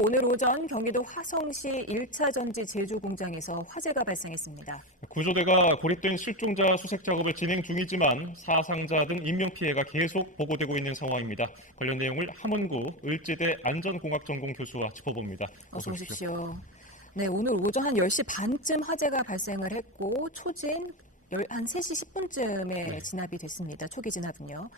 오늘 오전 경기도 화성시 1차 전지 제조 공장에서 화재가 발생했습니다. 구조대가 고립된 실종자 수색 작업을 진행 중이지만 사상자 등 인명피해가 계속 보고되고 있는 상황입니다. 관련 내용을 함원구 을지대 안전공학전공 교수와 짚어봅니다. 어서 오십시오. 네, 오늘 오전 한 10시 반쯤 화재가 발생을 했고 초진 한 3시 10분쯤에 진압이 됐습니다. 초기 진압은요.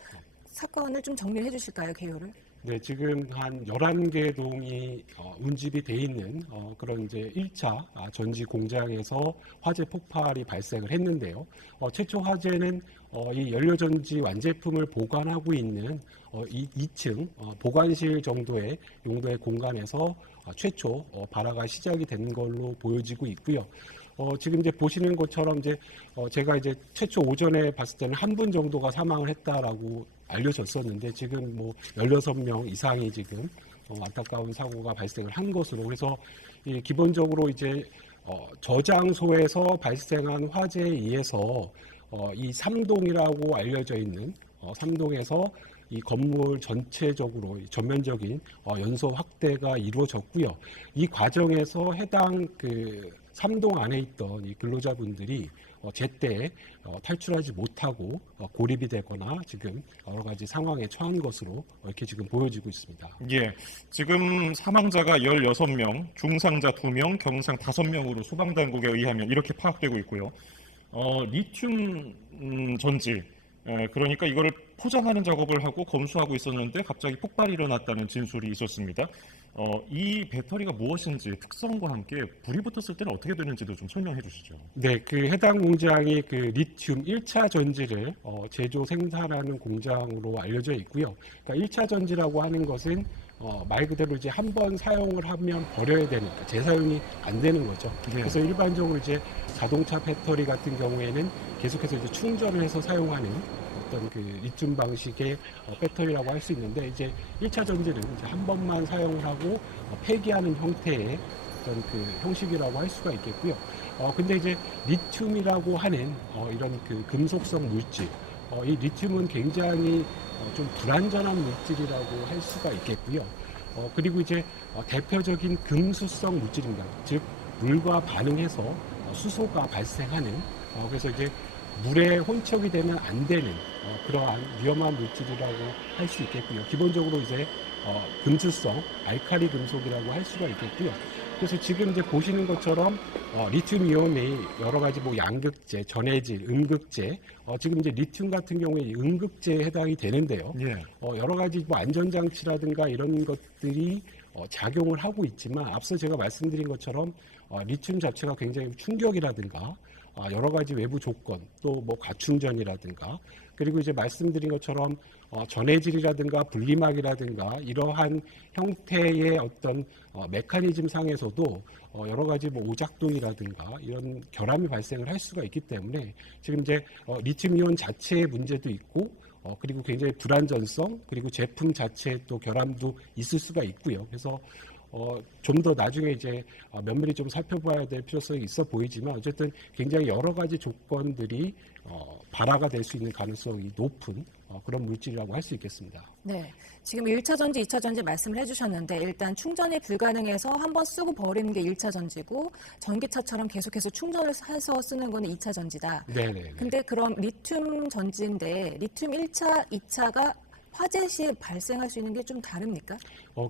사건을 좀 정리해 주실까요, 개요를? 네, 지금 한 11개 동이 운집이 돼 있는 그런 이제 1차 전지 공장에서 화재 폭발이 발생을 했는데요. 최초 화재는 이 연료전지 완제품을 보관하고 있는 2층 보관실 정도의 용도의 공간에서 최초 발화가 시작이 된 걸로 보여지고 있고요. 지금 이제 보시는 것처럼 이제 제가 이제 최초 오전에 봤을 때는 한 분 정도가 사망을 했다라고 알려졌었는데 지금 뭐 16명 이상이 지금 안타까운 사고가 발생을 한 것으로, 그래서 기본적으로 이제 저장소에서 발생한 화재에 의해서 이 3동이라고 알려져 있는 3동에서 이 건물 전체적으로 전면적인 연소 확대가 이루어졌고요. 이 과정에서 해당 그 3동 안에 있던 이 근로자분들이 제때 탈출하지 못하고 고립이 되거나 지금 여러 가지 상황에 처한 것으로 이렇게 지금 보여지고 있습니다. 예, 지금 사망자가 16명, 중상자 2명, 경상 5명으로 소방당국에 의하면 이렇게 파악되고 있고요. 리튬 전지, 그러니까 이거를 포장하는 작업을 하고 검수하고 있었는데 갑자기 폭발이 일어났다는 진술이 있었습니다. 이 배터리가 무엇인지 특성과 함께 불이 붙었을 때는 어떻게 되는지도 좀 설명해 주시죠. 네, 그 해당 공장이 그 리튬 1차 전지를 제조 생산하는 공장으로 알려져 있고요. 그러니까 1차 전지라고 하는 것은 말 그대로 이제 한 번 사용을 하면 버려야 되니까 재사용이 안 되는 거죠. 네. 그래서 일반적으로 이제 자동차 배터리 같은 경우에는 계속해서 이제 충전을 해서 사용하는 어떤 그 리튬 방식의 배터리라고 할 수 있는데, 이제 1차 전지는 이제 한 번만 사용을 하고 폐기하는 형태의 어떤 그 형식이라고 할 수가 있겠고요. 근데 이제 리튬이라고 하는 이런 그 금속성 물질, 이 리튬은 굉장히 좀 불안전한 물질이라고 할 수가 있겠고요. 그리고 이제 대표적인 금수성 물질입니다. 즉 물과 반응해서 수소가 발생하는, 그래서 이제 물에 혼척이 되면 안 되는 그러한 위험한 물질이라고 할 수 있겠고요. 기본적으로 이제 금수성, 알칼리 금속이라고 할 수가 있겠고요. 그래서 지금 이제 보시는 것처럼 리튬 이온이 여러 가지 뭐 양극재, 전해질, 음극재, 지금 이제 리튬 같은 경우에 음극재에 해당이 되는데요. 예. 여러 가지 뭐 안전장치라든가 이런 것들이 작용을 하고 있지만, 앞서 제가 말씀드린 것처럼 리튬 자체가 굉장히 충격이라든가 여러 가지 외부 조건, 또 뭐 과충전이라든가, 그리고 이제 말씀드린 것처럼 전해질이라든가 분리막이라든가 이러한 형태의 어떤 메커니즘 상에서도 여러 가지 뭐 오작동이라든가 이런 결함이 발생을 할 수가 있기 때문에 지금 이제 리튬이온 자체의 문제도 있고, 그리고 굉장히 불안전성, 그리고 제품 자체의 또 결함도 있을 수가 있고요. 그래서 좀 더 나중에 이제 면밀히 좀 살펴봐야 될 필요성이 있어 보이지만, 어쨌든 굉장히 여러 가지 조건들이 발화가 될 수 있는 가능성이 높은 그런 물질이라고 할 수 있겠습니다. 네, 지금 1차 전지, 2차 전지 말씀을 해주셨는데 일단 충전이 불가능해서 한번 쓰고 버리는 게 1차 전지고 전기차처럼 계속해서 충전을 해서 쓰는 거는 2차 전지다. 네네. 근데 그럼 리튬 전지인데 리튬 1차, 2차가 화재 시 발생할 수 있는 게 좀 다릅니까?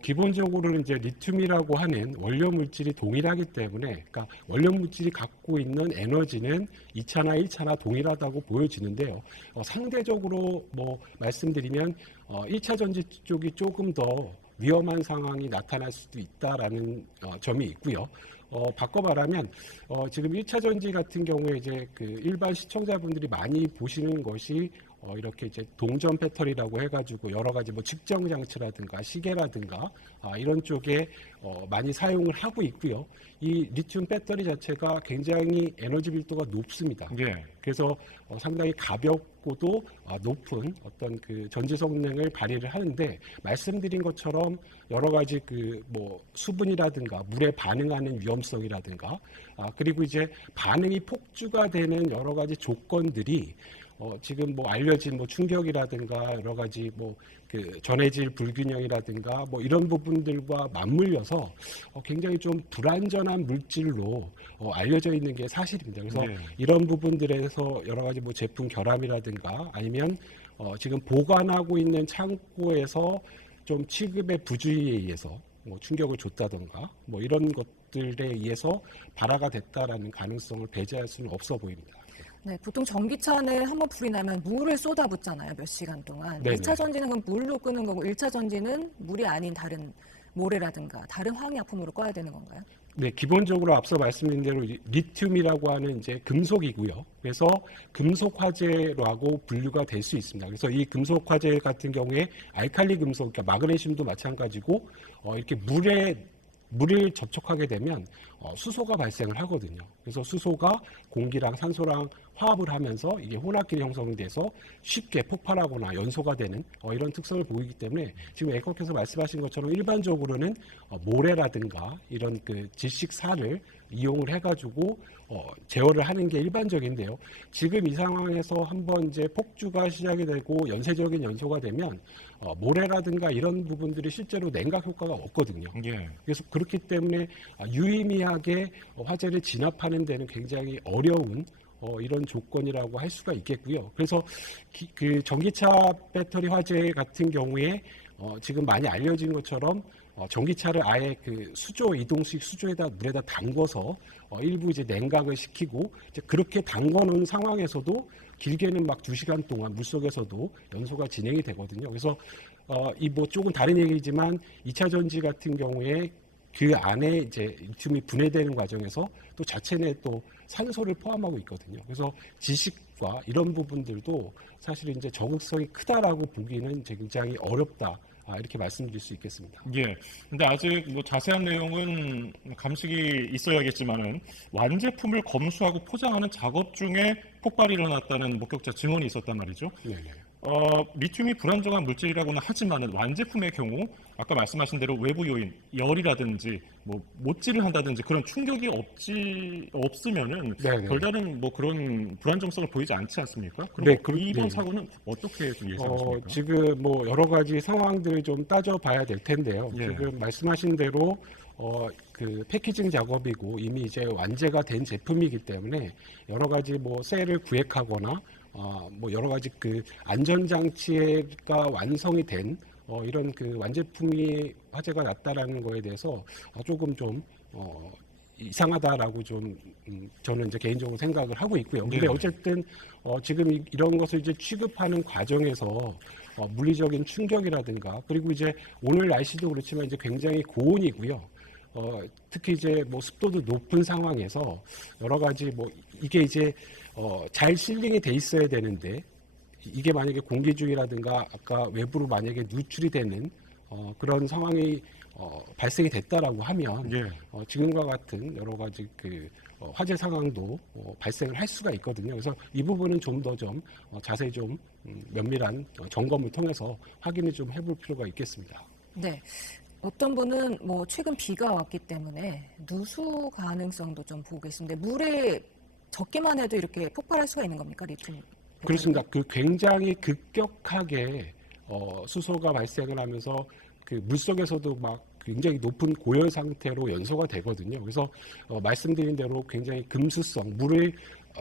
기본적으로는 이제 리튬이라고 하는 원료 물질이 동일하기 때문에, 그러니까 원료 물질이 갖고 있는 에너지는 2차나 1차나 동일하다고 보여지는데요. 상대적으로 뭐 말씀드리면 1차 전지 쪽이 조금 더 위험한 상황이 나타날 수도 있다라는 점이 있고요. 바꿔 말하면 지금 1차 전지 같은 경우에 이제 그 일반 시청자분들이 많이 보시는 것이 이렇게 이제 동전 배터리라고 해가지고 여러 가지 뭐 측정 장치라든가 시계라든가 이런 쪽에 많이 사용을 하고 있고요. 이 리튬 배터리 자체가 굉장히 에너지 밀도가 높습니다. 예. 그래서 상당히 가볍고도 높은 어떤 그 전지 성능을 발휘를 하는데, 말씀드린 것처럼 여러 가지 그 뭐 수분이라든가 물에 반응하는 위험성이라든가 그리고 이제 반응이 폭주가 되는 여러 가지 조건들이 지금 뭐 알려진 뭐 충격이라든가 여러 가지 뭐 그 전해질 불균형이라든가 뭐 이런 부분들과 맞물려서 굉장히 좀 불안전한 물질로 알려져 있는 게 사실입니다. 그래서 네. 이런 부분들에서 여러 가지 뭐 제품 결함이라든가 아니면 지금 보관하고 있는 창고에서 좀 취급의 부주의에 의해서 뭐 충격을 줬다던가 뭐 이런 것들에 의해서 발화가 됐다라는 가능성을 배제할 수는 없어 보입니다. 네, 보통 전기차는 한번 불이 나면 물을 쏟아붓잖아요. 몇 시간 동안. 네네. 2차 전지는 그럼 물로 끄는 거고 1차 전지는 물이 아닌 다른 모래라든가 다른 화학약품으로 꺼야 되는 건가요? 네, 기본적으로 앞서 말씀드린 대로 리튬이라고 하는 이제 금속이고요. 그래서 금속 화재라고 분류가 될 수 있습니다. 그래서 이 금속 화재 같은 경우에 알칼리 금속, 그러니까 마그네슘도 마찬가지고 이렇게 물을 접촉하게 되면 수소가 발생을 하거든요. 그래서 수소가 공기랑 산소랑 화합을 하면서 이게 혼합길이 형성이 돼서 쉽게 폭발하거나 연소가 되는 이런 특성을 보이기 때문에 지금 앵커께서 말씀하신 것처럼 일반적으로는 모래라든가 이런 그 질식사를 이용을 해가지고 제어를 하는 게 일반적인데요. 지금 이 상황에서 한번 이제 폭주가 시작이 되고 연쇄적인 연소가 되면 모래라든가 이런 부분들이 실제로 냉각 효과가 없거든요. 예. 그래서 그렇기 때문에 유의미하게 화재를 진압하는 데는 굉장히 어려운 이런 조건이라고 할 수가 있겠고요. 그래서 그 전기차 배터리 화재 같은 경우에 지금 많이 알려진 것처럼 전기차를 아예 그 수조 이동식 수조에다 물에다 담궈서 일부 이제 냉각을 시키고 이제 그렇게 담궈 놓은 상황에서도 길게는 막 2시간 동안 물속에서도 연소가 진행이 되거든요. 그래서 이 뭐 조금 다른 얘기지만 2차 전지 같은 경우에 그 안에 이제 리튬이 분해되는 과정에서 또 자체 내 또 산소를 포함하고 있거든요. 그래서 지식과 이런 부분들도 사실 이제 적응성이 크다라고 보기는 굉장히 어렵다. 이렇게 말씀드릴 수 있겠습니다. 예. 근데 아직 뭐 자세한 내용은 감식이 있어야겠지만은 완제품을 검수하고 포장하는 작업 중에 폭발이 일어났다는 목격자 증언이 있었단 말이죠. 네네. 리튬이 불안정한 물질이라고는 하지만은 완제품의 경우 아까 말씀하신 대로 외부 요인, 열이라든지 뭐 못질을 한다든지 그런 충격이 없으면은 네네. 별다른 뭐 그런 불안정성을 보이지 않지 않습니까? 그럼 네, 이번 네. 사고는 어떻게 좀 예상하십니까? 지금 뭐 여러 가지 상황들을 좀 따져봐야 될 텐데요. 예. 지금 말씀하신 대로 그 패키징 작업이고 이미 이제 완제가 된 제품이기 때문에 여러 가지 뭐 셀을 구획하거나 뭐 여러 가지 그 안전장치가 완성이 된 이런 그 완제품이 화재가 났다라는 거에 대해서 조금 좀 이상하다라고 좀 저는 이제 개인적으로 생각을 하고 있고요. 근데 네. 어쨌든 지금 이런 것을 이제 취급하는 과정에서 물리적인 충격이라든가 그리고 이제 오늘 날씨도 그렇지만 이제 굉장히 고온이고요. 특히 이제 뭐 습도도 높은 상황에서 여러 가지 뭐 이게 이제 잘 실링이 돼 있어야 되는데 이게 만약에 공기 중이라든가 아까 외부로 만약에 누출이 되는 그런 상황이 발생이 됐다라고 하면 예. 지금과 같은 여러 가지 그 화재 상황도 발생을 할 수가 있거든요. 그래서 이 부분은 좀 더 좀 자세히 좀 면밀한 점검을 통해서 확인을 좀 해볼 필요가 있겠습니다. 네. 어떤 분은 뭐 최근 비가 왔기 때문에 누수 가능성도 좀 보고 계신데 물에 적기만 해도 이렇게 폭발할 수가 있는 겁니까? 리튬? 그렇습니다. 그 굉장히 급격하게 수소가 발생을 하면서 그 물속에서도 막 굉장히 높은 고열 상태로 연소가 되거든요. 그래서 말씀드린 대로 굉장히 금수성, 물을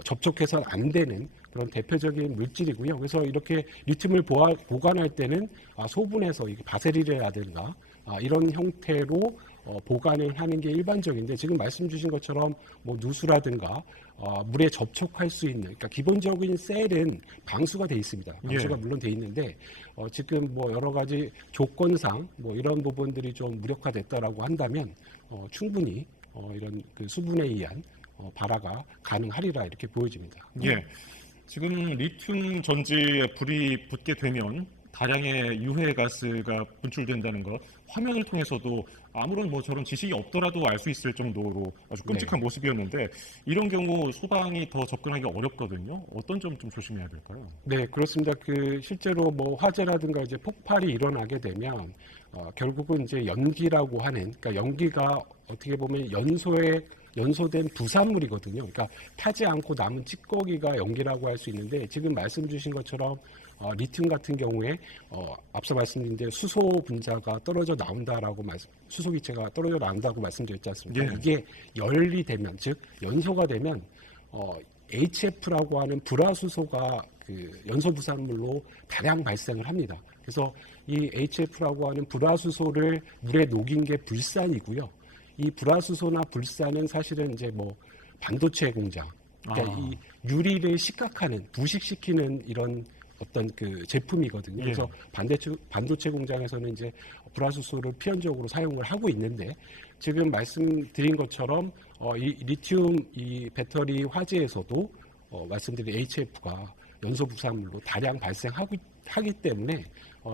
접촉해서는 안 되는 그런 대표적인 물질이고요. 그래서 이렇게 리튬을 보관할 때는 소분해서 바세린이라든가 이런 형태로 보관을 하는 게 일반적인데 지금 말씀 주신 것처럼 뭐 누수라든가 물에 접촉할 수 있는 그러니까 기본적인 셀은 방수가 돼 있습니다. 방수가 예. 물론 돼 있는데 지금 뭐 여러 가지 조건상 뭐 이런 부분들이 좀 무력화됐다라고 한다면 충분히 이런 그 수분에 의한 발화가 가능하리라 이렇게 보여집니다. 예. 지금 리튬 전지에 불이 붙게 되면 다량의 유해 가스가 분출된다는 것 화면을 통해서도 아무런 뭐 저런 지식이 없더라도 알 수 있을 정도로 아주 끔찍한 모습이었는데 이런 경우 소방이 더 접근하기 어렵거든요. 어떤 점 좀 조심해야 될까요? 네, 그렇습니다. 그 실제로 뭐 화재라든가 이제 폭발이 일어나게 되면 결국은 이제 연기라고 하는 그러니까 연기가 어떻게 보면 연소의 연소된 부산물이거든요. 그러니까 타지 않고 남은 찌꺼기가 연기라고 할 수 있는데 지금 말씀 주신 것처럼 리튬 같은 경우에 앞서 말씀드린 데 수소 분자가 떨어져 나온다라고 수소 기체가 떨어져 나온다고 말씀드렸지 않습니까? 예. 이게 열이 되면 즉 연소가 되면 HF라고 하는 불화수소가 그 연소 부산물로 다량 발생을 합니다. 그래서 이 HF라고 하는 불화수소를 물에 녹인 게 불산이고요. 이 불화수소나 불산은 사실은 이제 뭐 반도체 공장, 그러니까 이 유리를 식각하는, 부식시키는 이런 어떤 그 제품이거든요. 그래서 반도체 공장에서는 이제 불화수소를 필연적으로 사용을 하고 있는데 지금 말씀드린 것처럼 이 리튬 이 배터리 화재에서도 말씀드린 HF가 연소 부산물로 다량 발생하기 때문에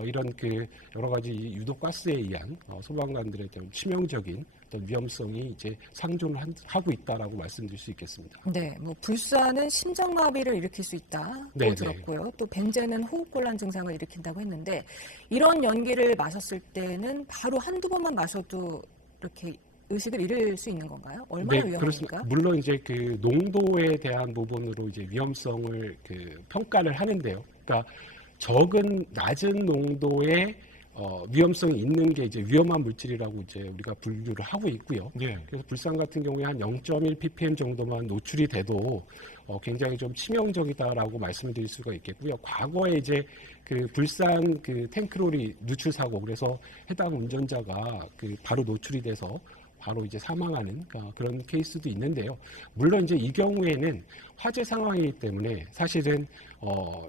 이런 그 여러 가지 유독 가스에 의한 소방관들의 좀 치명적인 어떤 위험성이 이제 상존을 하고 있다라고 말씀드릴 수 있겠습니다. 네, 뭐 불사는 심장마비를 일으킬 수 있다고 네네. 들었고요. 또 벤젠은 호흡곤란 증상을 일으킨다고 했는데 이런 연기를 마셨을 때는 바로 한두 번만 마셔도 이렇게 의식을 잃을 수 있는 건가요? 얼마나 위험합니까? 그렇습니다. 물론 이제 그 농도에 대한 부분으로 이제 위험성을 그 평가를 하는데요. 그러니까 낮은 농도의 위험성이 있는 게 이제 위험한 물질이라고 이제 우리가 분류를 하고 있고요. 예. 그래서 불산 같은 경우에 한 0.1 ppm 정도만 노출이 돼도 굉장히 좀 치명적이다라고 말씀을 드릴 수가 있겠고요. 과거에 이제 그 불산 그 탱크로리 누출 사고 그래서 해당 운전자가 그 바로 노출이 돼서 바로 이제 사망하는 그런 케이스도 있는데요. 물론 이제 이 경우에는 화재 상황이기 때문에 사실은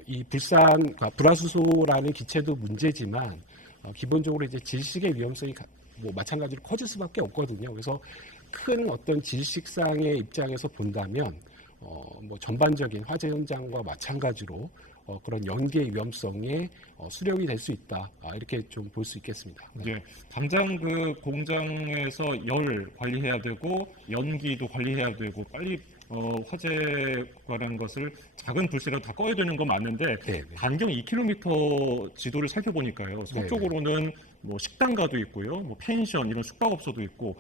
이 불화수소라는 기체도 문제지만 기본적으로 이제 질식의 위험성이 뭐 마찬가지로 커질 수밖에 없거든요. 그래서 큰 어떤 질식상의 입장에서 본다면 뭐 전반적인 화재 현장과 마찬가지로 그런 연기의 위험성에 수렴이 될 수 있다. 이렇게 좀 볼 수 있겠습니다. 예, 당장 그 공장에서 열 관리해야 되고 연기도 관리해야 되고 빨리 화재 관한 것을 작은 불씨라도 다 꺼야 되는 건 맞는데 네. 반경 2km 지도를 살펴보니까요. 서쪽으로는 뭐 식당가도 있고요, 뭐 펜션 이런 숙박업소도 있고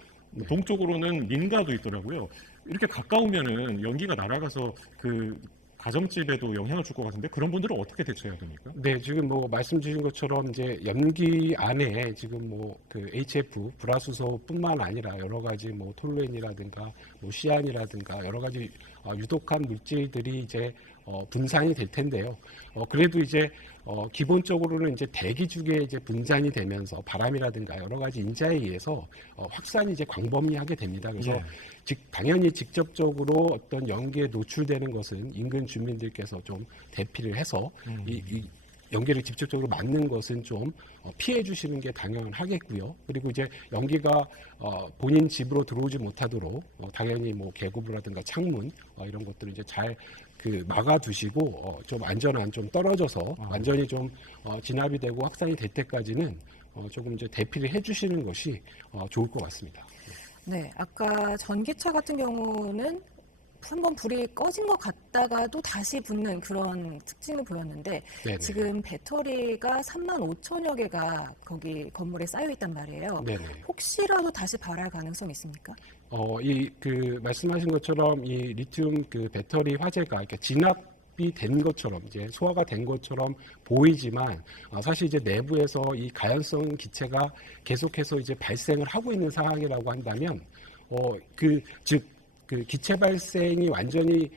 동쪽으로는 민가도 있더라고요. 이렇게 가까우면은 연기가 날아가서 그 가정집에도 영향을 줄 것 같은데 그런 분들은 어떻게 대처해야 됩니까? 네, 지금 뭐 말씀 주신 것처럼 이제 연기 안에 지금 뭐 그 HF 불화수소뿐만 아니라 여러 가지 뭐 톨루엔이라든가 뭐 시안이라든가 여러 가지 유독한 물질들이 이제 분산이 될 텐데요. 그래도 이제 기본적으로는 이제 대기 중에 이제 분산이 되면서 바람이라든가 여러 가지 인자에 의해서 확산이 이제 광범위하게 됩니다. 그래서 당연히 직접적으로 어떤 연기에 노출되는 것은 인근 주민들께서 좀 대피를 해서 이 연기를 직접적으로 맞는 것은 좀 피해 주시는 게 당연하겠고요. 그리고 이제 연기가 본인 집으로 들어오지 못하도록 당연히 뭐 개구부라든가 창문 이런 것들을 이제 잘 그 막아두시고 좀 안전한 좀 떨어져서 완전히 좀 진압이 되고 확산이 될 때까지는 조금 이제 대피를 해주시는 것이 좋을 것 같습니다. 네, 아까 전기차 같은 경우는 한번 불이 꺼진 것 같다가도 다시 붙는 그런 특징을 보였는데 네네. 지금 배터리가 35,000여 개가 거기 건물에 쌓여 있단 말이에요. 네네. 혹시라도 다시 발할 가능성이 있습니까? 그 말씀하신 것처럼 이 리튬 그 배터리 화재가 이렇게 진압이 된 것처럼 이제 소화가 된 것처럼 보이지만 사실 이제 내부에서 이 가연성 기체가 계속해서 이제 발생을 하고 있는 상황이라고 한다면 그 기체 발생이 완전히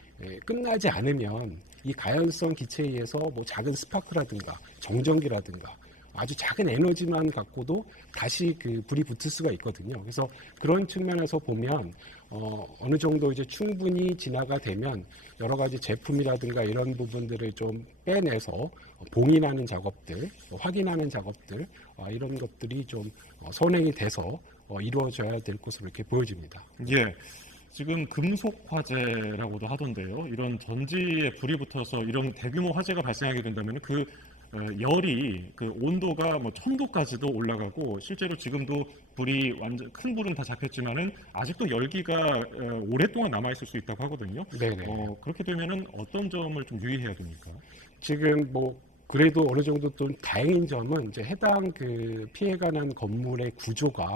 끝나지 않으면 이 가연성 기체에 의해서 뭐 작은 스파크라든가 정전기라든가 아주 작은 에너지만 갖고도 다시 그 불이 붙을 수가 있거든요. 그래서 그런 측면에서 보면 어느 정도 이제 충분히 진화가 되면 여러 가지 제품이라든가 이런 부분들을 좀 빼내서 봉인하는 작업들, 확인하는 작업들 이런 것들이 좀 선행이 돼서 이루어져야 될 것으로 이렇게 보여집니다. 예. 지금 금속 화재라고도 하던데요. 이런 전지에 불이 붙어서 이런 대규모 화재가 발생하게 된다면 그 열이 그 온도가 뭐 1000도까지도 올라가고 실제로 지금도 불이 완전 큰 불은 다 잡혔지만은 아직도 열기가 오랫동안 남아 있을 수 있다고 하거든요. 네네. 그렇게 되면은 어떤 점을 좀 유의해야 됩니까? 지금 뭐 그래도 어느 정도 좀 다행인 점은 이제 해당 그 피해가 난 건물의 구조가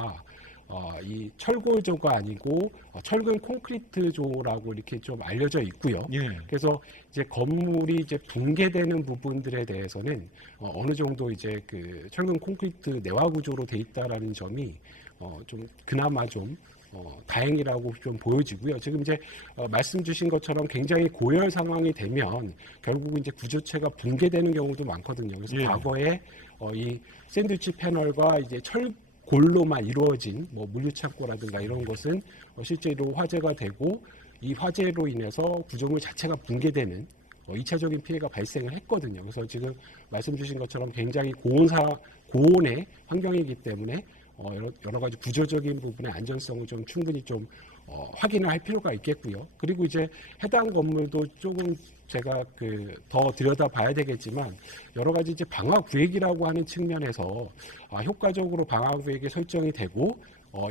이 철골조가 아니고 철근 콘크리트조라고 이렇게 좀 알려져 있고요. 예. 그래서 이제 건물이 이제 붕괴되는 부분들에 대해서는 어느 정도 이제 그 철근 콘크리트 내화 구조로 돼 있다라는 점이 좀 그나마 좀 다행이라고 좀 보여지고요. 지금 이제 말씀 주신 것처럼 굉장히 고열 상황이 되면 결국은 이제 구조체가 붕괴되는 경우도 많거든요. 그래서 예. 과거에 이 샌드위치 패널과 이제 철골로만 이루어진 뭐 물류창고라든가 이런 것은 실제로 화재가 되고 이 화재로 인해서 구조물 자체가 붕괴되는 2차적인 피해가 발생을 했거든요. 그래서 지금 말씀 주신 것처럼 굉장히 고온의 환경이기 때문에 여러 가지 구조적인 부분의 안전성을 좀 충분히 좀 확인을 할 필요가 있겠고요. 그리고 이제 해당 건물도 조금 제가 더 들여다 봐야 되겠지만 여러 가지 이제 방화 구획이라고 하는 측면에서 효과적으로 방화 구획이 설정이 되고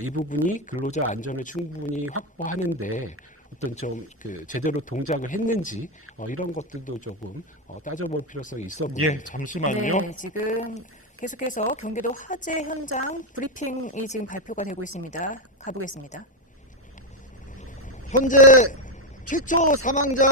이 부분이 근로자 안전을 충분히 확보하는데 어떤 좀 제대로 동작을 했는지 이런 것들도 조금 따져볼 필요성이 있어 보입니다. 예, 잠시만요. 네, 지금 계속해서 경기도 화재 현장 브리핑이 지금 발표가 되고 있습니다. 가보겠습니다. 현재 최초 사망자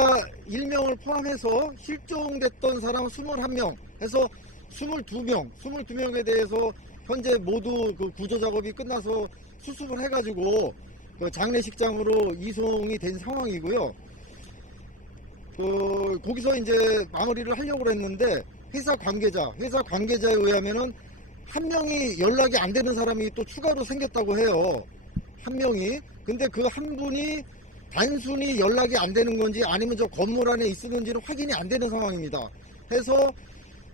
1명을 포함해서 실종됐던 사람 21명 해서 22명에 대해서 현재 모두 그 구조 작업이 끝나서 수습을 해가지고 그 장례식장으로 이송이 된 상황이고요. 거기서 이제 마무리를 하려고 했는데 회사 관계자에 의하면은 한 명이 연락이 안 되는 사람이 또 추가로 생겼다고 해요. 한 명이. 근데 그 한 분이 단순히 연락이 안 되는 건지 아니면 저 건물 안에 있었는지는 확인이 안 되는 상황입니다. 해서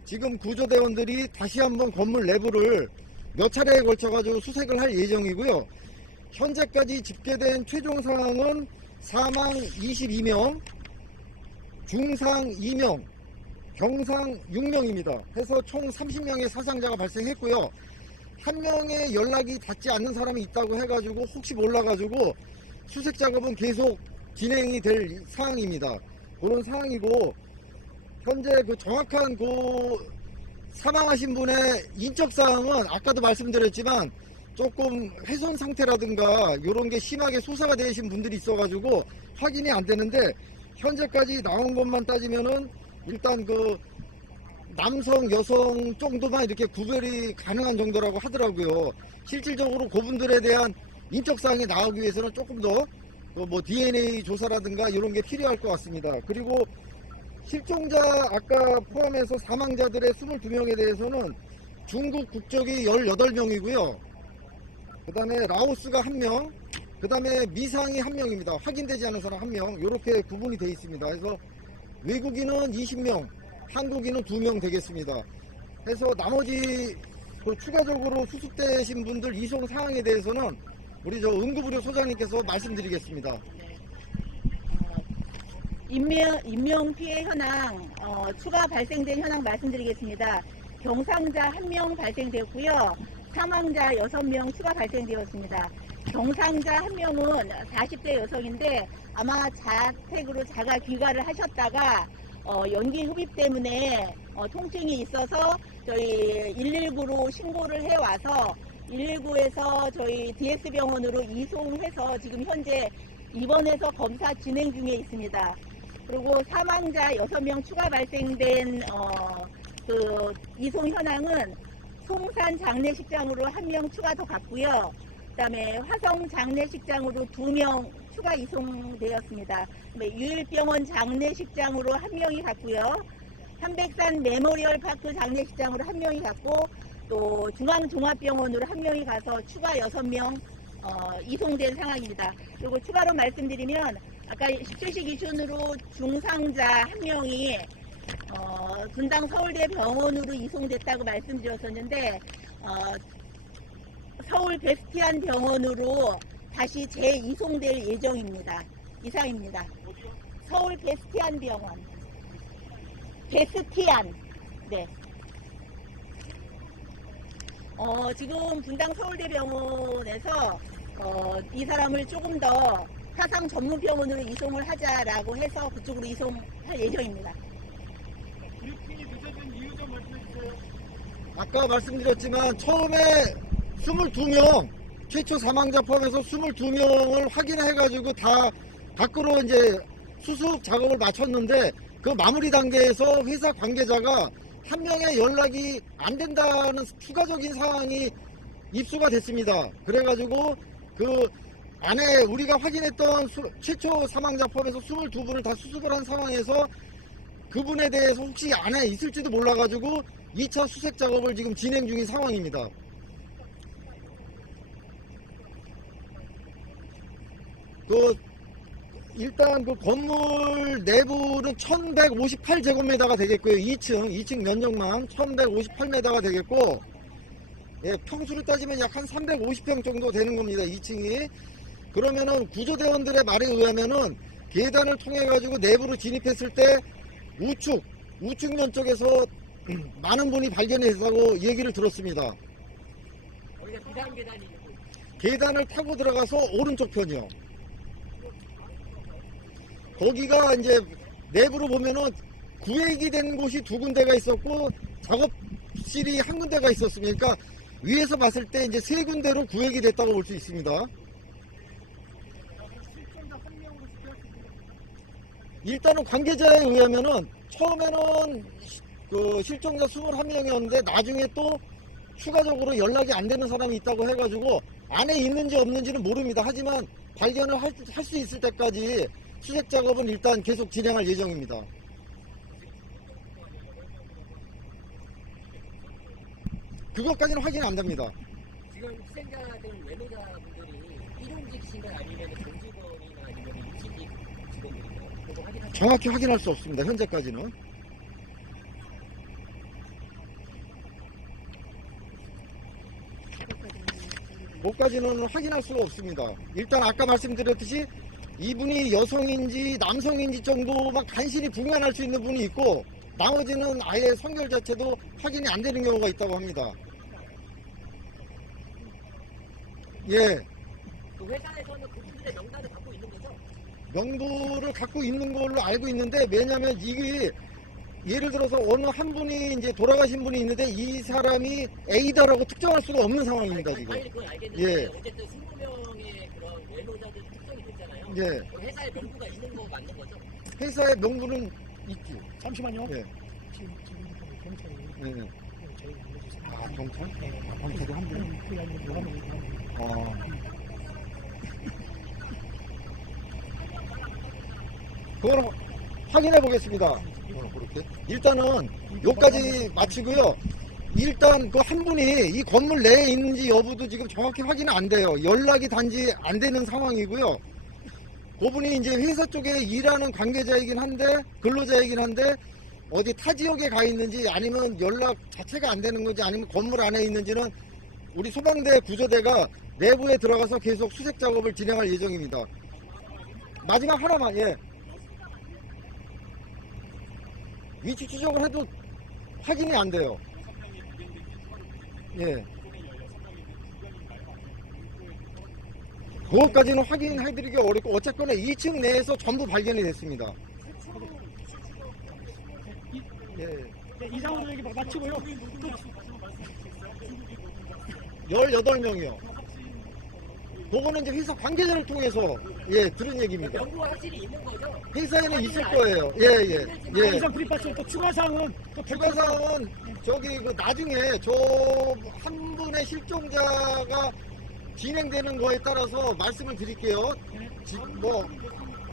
지금 구조대원들이 다시 한번 건물 내부를 몇 차례에 걸쳐가지고 수색을 할 예정이고요. 현재까지 집계된 최종 상황은 사망 22명, 중상 2명, 경상 6명입니다. 해서 총 30명의 사상자가 발생했고요. 한 명의 연락이 닿지 않는 사람이 있다고 해가지고 혹시 몰라가지고 수색 작업은 계속 진행이 될 상황입니다. 그런 상황이고 현재 그 정확한 사망하신 분의 인적 사항은 아까도 말씀드렸지만 조금 훼손 상태라든가 이런 게 심하게 소사가 되신 분들이 있어가지고 확인이 안 되는데 현재까지 나온 것만 따지면은 일단 남성, 여성 정도만 이렇게 구별이 가능한 정도라고 하더라고요. 실질적으로 그분들에 대한 인적사항이 나오기 위해서는 조금 더 DNA 조사라든가 이런 게 필요할 것 같습니다. 그리고 실종자 아까 포함해서 사망자들의 22명에 대해서는 중국 국적이 18명이고요. 그 다음에 라오스가 1명, 그 다음에 미상이 1명입니다. 확인되지 않은 사람 1명, 이렇게 구분이 되어 있습니다. 그래서 외국인은 20명, 한국인은 2명 되겠습니다. 해서 나머지 추가적으로 수습되신 분들 이송 사항에 대해서는 우리 응급의료 소장님께서 말씀드리겠습니다. 인명 피해 현황, 추가 발생된 현황 말씀드리겠습니다. 경상자 1명 발생되었고요. 사망자 6명 추가 발생되었습니다. 경상자 1명은 40대 여성인데 아마 자택으로 자가 귀가를 하셨다가 연기 흡입 때문에 통증이 있어서 저희 119로 신고를 해와서 119에서 저희 DS병원으로 이송해서 지금 현재 입원해서 검사 진행 중에 있습니다. 그리고 사망자 6명 추가 발생된 그 이송 현황은 송산 장례식장으로 1명 추가 더 갔고요. 그다음에 화성 장례식장으로 2명 추가 이송되었습니다. 유일병원 장례식장으로 1명이 갔고요. 한백산 메모리얼 파크 장례식장으로 1명이 갔고 또 중앙종합병원으로 1명이 가서 추가 6명 이송된 상황입니다. 그리고 추가로 말씀드리면 아까 17시 기준으로 중상자 1명이 분당 서울대병원으로 이송됐다고 말씀드렸었는데 서울 베스티안 병원으로 다시 재이송될 예정입니다. 이상입니다. 서울 베스티안 병원. 베스티안. 네. 지금 분당 서울대병원에서 이 사람을 조금 더 사상 전문 병원으로 이송을 하자라고 해서 그쪽으로 이송할 예정입니다. 브리핑이 늦어진 이유 좀 말씀해 주세요. 아까 말씀드렸지만 처음에 22명 최초 사망자 포함해서 22명을 확인해가지고 다 밖으로 이제 수습 작업을 마쳤는데 그 마무리 단계에서 회사 관계자가 한 명의 연락이 안 된다는 추가적인 사항이 입수가 됐습니다. 그래가지고 그 안에 우리가 확인했던 최초 사망자 포함해서 22분을 다 수습을 한 상황에서 그분에 대해서 혹시 안에 있을지도 몰라가지고 2차 수색 작업을 지금 진행 중인 상황입니다. 일단 그 건물 내부는 1158제곱미터가 되겠고요. 2층 면적만 1158m가 되겠고, 예, 평수를 따지면 약 한 350평 정도 되는 겁니다. 2층이. 그러면은 구조대원들의 말에 의하면은 계단을 통해 가지고 내부로 진입했을 때 우측면 쪽에서 많은 분이 발견했다고 얘기를 들었습니다. 계단을 타고 들어가서 오른쪽 편이요. 거기가 이제 내부로 보면은 구획이 된 곳이 2군데가 있었고 작업실이 1군데가 있었습니다. 그러니까 위에서 봤을 때 이제 3군데로 구획이 됐다고 볼 수 있습니다. 일단은 관계자에 의하면은 처음에는 그 실종자 21명이었는데 나중에 또 추가적으로 연락이 안 되는 사람이 있다고 해가지고 안에 있는지 없는지는 모릅니다. 하지만 발견을 할 수 있을 때까지 수색 작업은 일단 계속 진행할 예정입니다. 그것까지는 확인 안 됩니다. 지금 희생자들 외노자분들이 일용직이신가요? 아니면 정직원이나 아니면 임시직 직원들인가요? 그거 확인하세요. 정확히 확인할 수 없습니다. 현재까지는. 그것까지는 확인할 수가 없습니다. 일단 아까 말씀드렸듯이 이분이 여성인지 남성인지 정도만 간신히 분간할 수 있는 분이 있고 나머지는 아예 성별 자체도 확인이 안 되는 경우가 있다고 합니다. 예, 그 회사에서는 그분들의 명단을 갖고 있는 거죠? 명부를 갖고 있는 걸로 알고 있는데 왜냐하면 이게 예를 들어서 어느 한 분이 이제 돌아가신 분이 있는데 이 사람이 A다라고 특정할 수가 없는 상황입니다 지금. 당연히 그건 알겠는데 예. 어쨌든 20명의 그런 외노자들이 특정이 됐잖아요. 예, 그럼 회사에 명부가 있는 거 맞는 거죠? 회사의 명부는 있지. 잠시만요. 예, 지금 경찰이 예. 저희 알려주세요. 아, 경찰? 네. 경찰이 한 분? 그게 아니고 뭐하면 그거는 확인해 보겠습니다. 그렇게. 일단은 여기까지 마치고요. 일단 그 한 분이 이 건물 내에 있는지 여부도 지금 정확히 확인은 안 돼요. 연락이 단지 안 되는 상황이고요. 그분이 이제 회사 쪽에 일하는 관계자이긴 한데 근로자이긴 한데 어디 타 지역에 가 있는지 아니면 연락 자체가 안 되는 건지 아니면 건물 안에 있는지는 우리 소방대 구조대가 내부에 들어가서 계속 수색 작업을 진행할 예정입니다. 마지막 하나만, 예. 위치 추적을 해도 확인이 안 돼요. 예. 그것까지는 확인해드리기 어렵고 어쨌거나 2층 내에서 전부 발견이 됐습니다. 예. 이상으로 얘기 마치고요. 18명이요. 그거는 이제 회사 관계자를 통해서 예 들은 얘기입니다. 명부가 확실히 있는 거죠? 회사에는 있을 거예요. 예. 이상 브리파스 또 추가 사항은 또 추가 사항은 저기 그 나중에 저 한 분의 실종자가 진행되는 거에 따라서 말씀을 드릴게요. 뭐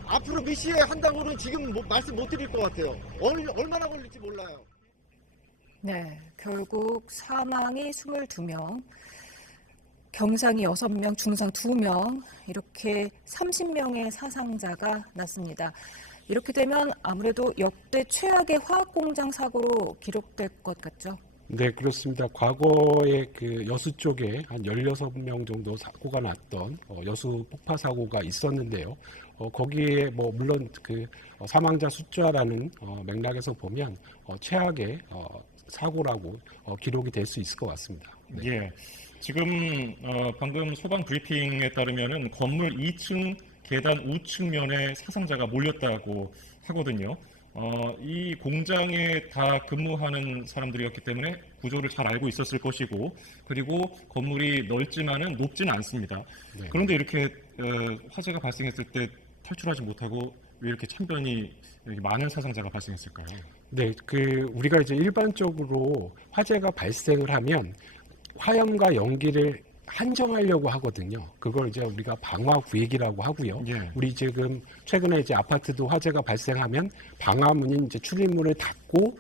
앞으로 몇 시에 한다고는 지금 말씀 못 드릴 것 같아요. 얼마나 걸릴지 몰라요. 네, 결국 사망이 22명, 경상이 6명, 중상 2명, 이렇게 30명의 사상자가 났습니다. 이렇게 되면 아무래도 역대 최악의 화학공장 사고로 기록될 것 같죠? 네, 그렇습니다. 과거에 그 여수 쪽에 한 16명 정도 사고가 났던 여수 폭파 사고가 있었는데요. 거기에 뭐 물론 그 사망자 숫자라는 맥락에서 보면 최악의 사고라고 기록이 될 수 있을 것 같습니다. 네. 예. 지금 방금 소방 브리핑에 따르면은 건물 2층 계단 우측면에 사상자가 몰렸다고 하거든요. 이 공장에 다 근무하는 사람들이었기 때문에 구조를 잘 알고 있었을 것이고 그리고 건물이 넓지만은 높지는 않습니다. 네. 그런데 이렇게 화재가 발생했을 때 탈출하지 못하고 왜 이렇게 참변이 이렇게 많은 사상자가 발생했을까요? 네, 우리가 이제 일반적으로 화재가 발생을 하면 화염과 연기를 한정하려고 하거든요. 그걸 이제 우리가 방화 구획이라고 하고요. 예. 우리 지금 최근에 이제 아파트도 화재가 발생하면 방화문인 이제 출입문을 닫고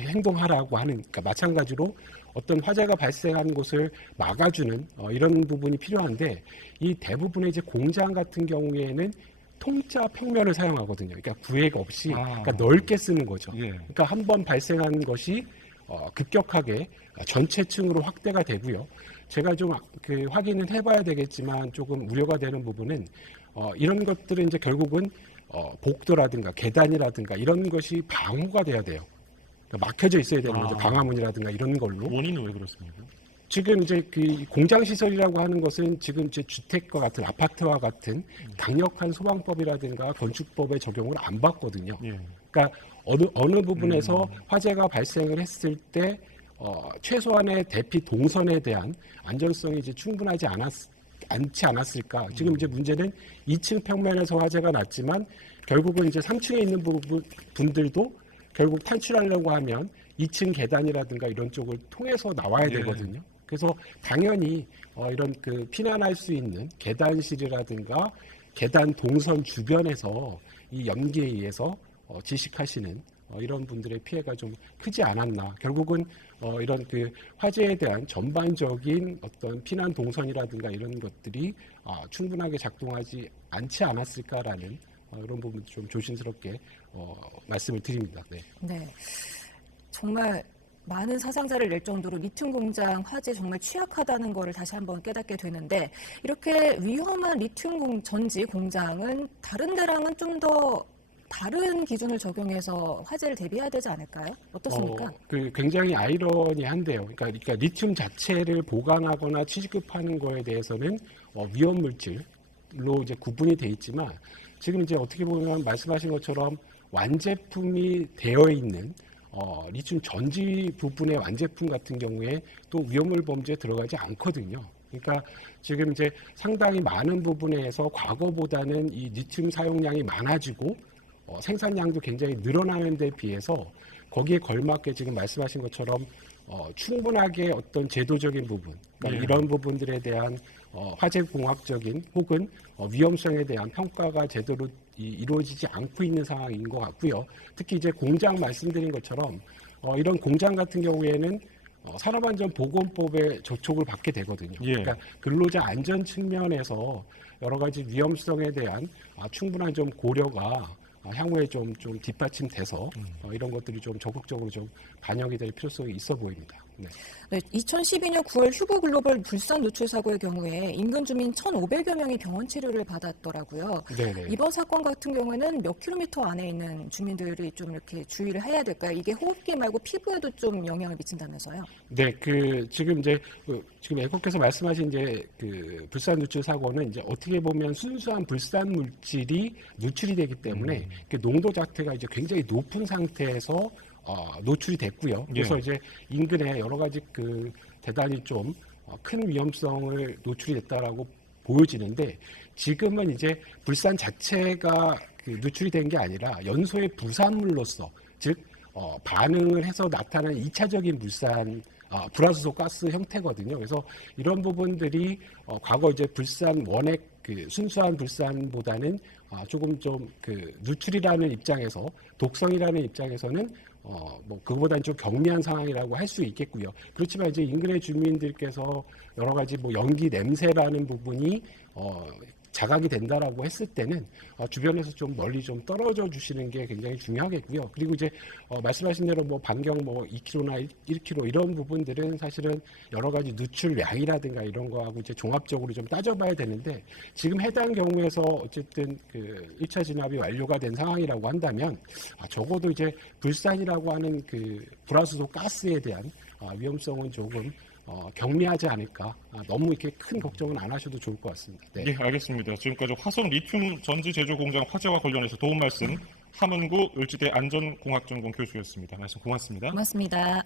행동하라고 하는, 그러니까 마찬가지로 어떤 화재가 발생한 곳을 막아주는 이런 부분이 필요한데, 이 대부분의 이제 공장 같은 경우에는 통짜 평면을 사용하거든요. 그러니까 구획 없이 그러니까 넓게 쓰는 거죠. 예. 그러니까 한 번 발생한 것이 급격하게 전체 층으로 확대가 되고요. 제가 좀 확인은 해봐야 되겠지만 조금 우려가 되는 부분은 이런 것들은 이제 결국은 복도라든가 계단이라든가 이런 것이 방호가 돼야 돼요. 그러니까 막혀져 있어야 되는 거죠. 방화문이라든가 이런 걸로. 원인은 왜 그렇습니까? 지금 이제 그 공장 시설이라고 하는 것은 지금 이제 주택과 같은 아파트와 같은 강력한 소방법이라든가 건축법의 적용을 안 받거든요. 예. 그러니까 어느 부분에서 화재가 발생을 했을 때 최소한의 대피 동선에 대한 안전성이 이제 충분하지 않지 않았을까. 지금 이제 문제는 2층 평면에서 화재가 났지만 결국은 이제 3층에 있는 분들도 결국 탈출하려고 하면 2층 계단이라든가 이런 쪽을 통해서 나와야 되거든요. 그래서 당연히 이런 피난할 수 있는 계단실이라든가 계단 동선 주변에서 이 연기에 의해서 지식하시는 이런 분들의 피해가 좀 크지 않았나. 결국은 이런 화재에 대한 전반적인 어떤 피난 동선이라든가 이런 것들이 충분하게 작동하지 않지 않았을까라는 이런 부분 좀 조심스럽게 말씀을 드립니다. 네. 네. 정말 많은 사상자를 낼 정도로 리튬 공장 화재 정말 취약하다는 것을 다시 한번 깨닫게 되는데, 이렇게 위험한 리튬 전지 공장은 다른 데랑은 좀 더 다른 기준을 적용해서 화재를 대비해야 되지 않을까요? 어떻습니까? 굉장히 아이러니한데요. 그러니까 리튬 자체를 보관하거나 취급하는 거에 대해서는 위험 물질로 이제 구분이 돼 있지만, 지금 이제 어떻게 보면 말씀하신 것처럼 완제품이 되어 있는 리튬 전지 부분의 완제품 같은 경우에 또 위험물 범죄에 들어가지 않거든요. 그러니까 지금 이제 상당히 많은 부분에서 과거보다는 이 리튬 사용량이 많아지고 생산량도 굉장히 늘어나는 데 비해서 거기에 걸맞게 지금 말씀하신 것처럼 충분하게 어떤 제도적인 부분, 그러니까 이런 부분들에 대한 화재 공학적인 혹은 위험성에 대한 평가가 제대로 이루어지지 않고 있는 상황인 것 같고요. 특히 이제 공장 말씀드린 것처럼 이런 공장 같은 경우에는 산업안전보건법에 저촉을 받게 되거든요. 그러니까 근로자 안전 측면에서 여러 가지 위험성에 대한 충분한 좀 고려가 향후에 좀 뒷받침돼서 이런 것들이 좀 적극적으로 좀 반영이 될 필요성이 있어 보입니다. 네. 네, 2012년 9월 휴브 글로벌 불산 노출 사고의 경우에 인근 주민 1,500여 명이 병원 치료를 받았더라고요. 네네. 이번 사건 같은 경우에는 몇 킬로미터 안에 있는 주민들이 좀 이렇게 주의를 해야 될까요? 이게 호흡기 말고 피부에도 좀 영향을 미친다면서요? 네, 지금 이제 지금 앵커께서 말씀하신 이제 불산 누출 사고는 이제 어떻게 보면 순수한 불산 물질이 누출이 되기 때문에 농도 자체가 이제 굉장히 높은 상태에서 노출이 됐고요. 그래서 이제 인근에 여러 가지 대단히 좀 큰 위험성을 노출이 됐다라고 보여지는데, 지금은 이제 불산 자체가 누출이 된 게 아니라 연소의 부산물로서, 즉 반응을 해서 나타나는 2차적인 불화수소 가스 형태거든요. 그래서 이런 부분들이 과거 이제 불산 원액 순수한 불산보다는 조금 좀 누출이라는 입장에서, 독성이라는 입장에서는 그거보다는 좀 경미한 상황이라고 할 수 있겠고요. 그렇지만 이제 인근의 주민들께서 여러 가지 연기 냄새라는 부분이 자각이 된다라고 했을 때는 주변에서 좀 멀리 좀 떨어져 주시는 게 굉장히 중요하겠고요. 그리고 이제 말씀하신 대로 반경 2km나 1km 이런 부분들은 사실은 여러 가지 누출량이라든가 이런 거하고 이제 종합적으로 좀 따져봐야 되는데, 지금 해당 경우에서 어쨌든 1차 진압이 완료가 된 상황이라고 한다면 적어도 이제 불산이라고 하는 불화수소 가스에 대한 위험성은 조금 경미하지 않을까. 너무 이렇게 큰 걱정은 안 하셔도 좋을 것 같습니다. 네. 예, 알겠습니다. 지금까지 화성 리튬 전지 제조 공장 화재와 관련해서 도움 말씀 함은구 을지대 안전공학전공 교수였습니다. 말씀 고맙습니다. 고맙습니다.